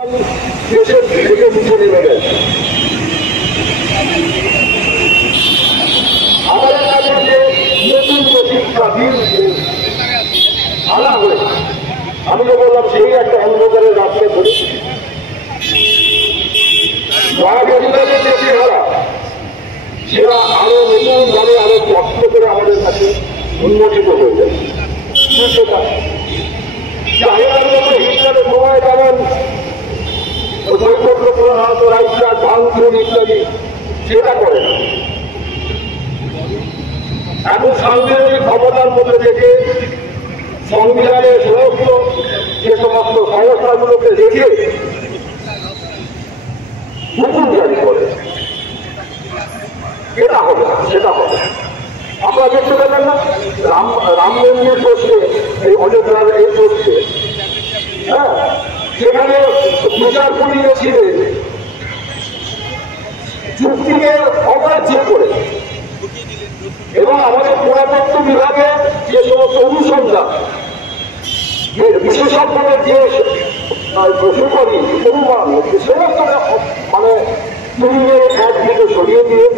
দেশের থেকে মুছে নেমে গেছে। আমাদের কাছে যে নতুন শিক্ষা দিন আনা হয়েছে, আমি তো বললাম সেই একটা অন্ধকারের রাস্তা ধরে মহাগরিবের যে চেহারা, সেটা আরো নতুন ভাবে আরো কষ্ট করে আমাদের কাছে উন্মোচিত হয়ে যায়। চাহিদার মতো হিটলারের সময় যেমন বৈপত্র প্রধানত রাইটার ভাঙচুর ইত্যাদি সেটা করে না। এখন সাংবিধানিক ক্ষমতার মধ্যে থেকে সংবিধানের সমস্ত যে সমস্ত সংস্থাগুলোকে রেখে হুকুম জারি করে, এটা হবে না, সেটা হবে। আপনারা দেখতে পেলেন না রাম মন্দির প্রশ্নে, এই অযোধ্যার এই প্রশ্নে, হ্যাঁ, সেখানে বিচারপতি ছিলেন চুক্তিকে অগ্রাহ্য করে, এবং আমাদের পুরাতত্ত্ব বিভাগে যে সমস্ত অনুসন্ধান বিশেষজ্ঞদের যে সুপারি অনুমান সমস্ত মানে তুমিকে একদিকে সরিয়ে দিয়ে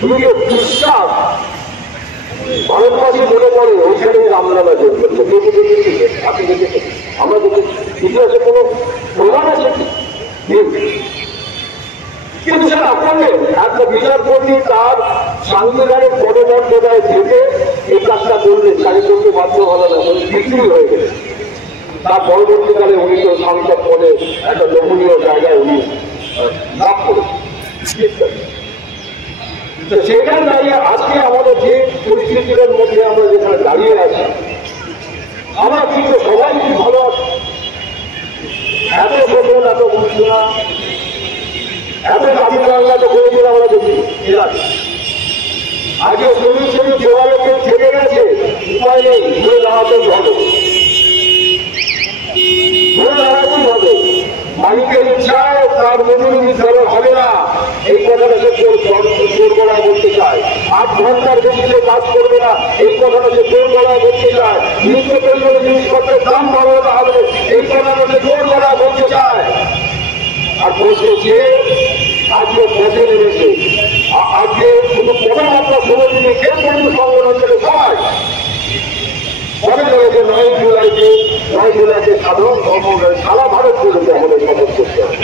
তুমিকে বিশ্বাস ভারতবাসী মনে করে ওইখানে রামলালা জন্মেছে। আপনি দেখেছেন, আমরা দেখেছি ইতিহাসে কোনো প্রমাণ আছে কিন্তু সেটা করলেন একটা বিচারপতি তার সাংবিধানিক পদমর্যাদায় থেকে এই কাজটা করলেন, তাকে করতে বাধ্য হলো না, বিক্রি হয়ে গেলেন। তার পরবর্তীকালে উনি তো সংসদ পদে একটা লোভনীয় জায়গায় উনি লাভ করেছেন। সেখানে দাঁড়িয়ে আজকে আমাদের যে পরিস্থিতির মধ্যে আমরা যেখানে দাঁড়িয়ে আছি, আমরা কিন্তু সবাই কি ভালো আছি? এত শোষণ, এত বঞ্চনা, এত দাবি বাংলা তো করে দিলে আমরা দেখি আজকে শ্রমিক শ্রমিক দেওয়ালকে থেকে গেছে, উপায় নেই, ঘুরে দাঁড়াতেই হবে, ঘুরে দাঁড়াতেই হবে। মালিকের ইচ্ছায় তার মজুরি দিতে হবে না, এই কথাটা সে জোর গলায় বলতে চায়। 8 ঘন্টার বেশিতে কাজ করবে না, এই কথাটা সে জোর গলায় বলতে চায়। নিত্য প্রয়োজনীয় জিনিসপত্রের দাম বাড়াতে হবে, এই কথাটা সে জোর গলায় বলতে চায়। আর বলছে যে আজকে বসে নেমেছে, আজকে শুধু পদমাত্রা সমিতি কেন্দ্রীয় সংগঠনের সবাই মনে করেছে 9 জুলাইতে সাধারণ ধর্মঘট সারা ভারত জুড়ে আমাদের শপথ করতে হবে।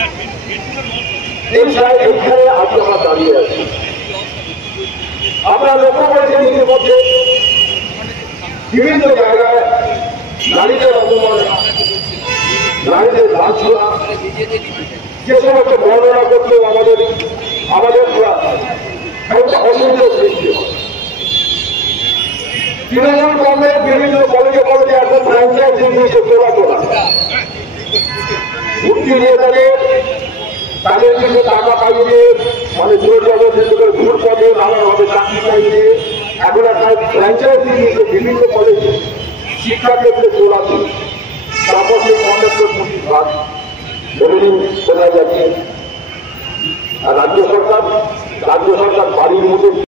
এইখানে আজকে আমরা দাঁড়িয়ে আছি। আমরা লক্ষ্য করেছি ইতিমধ্যে বিভিন্ন জায়গায় নারীদের অবমাননা, নারীদের লাঞ্ছনা, যে সমস্ত বর্ণনা করতেও আমাদের একটা অসুবিধার সৃষ্টি হয়। তৃণমূল কংগ্রেস বিভিন্ন কলেজে এখন ফ্র্যাঞ্চাইজি দিয়েছে তোলা ভর্তি নিয়ে তাদের কিন্তু টাকা পাইয়ে মানে জোর জবরদস্তি করে ঘুর পদে নানানভাবে চাকরি পাইয়ে এখন একটা ফ্র্যাঞ্চাইজি দিয়েছে বিভিন্ন কলেজে শিক্ষাক্ষেত্রে তোলা ছিল। তারপর সেই কন্ডাক্টর 25 ভাগ ধরেন শোনা যাচ্ছে। আর রাজ্য সরকার বাড়ির মধ্যে